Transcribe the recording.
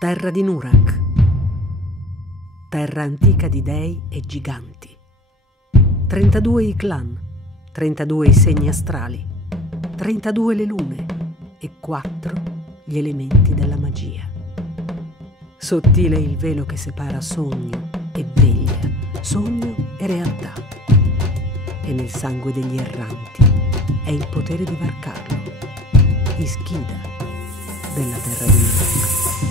Terra di Nurak, terra antica di dei e giganti. 32 i clan, 32 i segni astrali, 32 le lune e 4 gli elementi della magia. Sottile il velo che separa sogno e veglia, sogno e realtà. E nel sangue degli erranti è il potere di varcarlo, Ischida della terra di Nurak.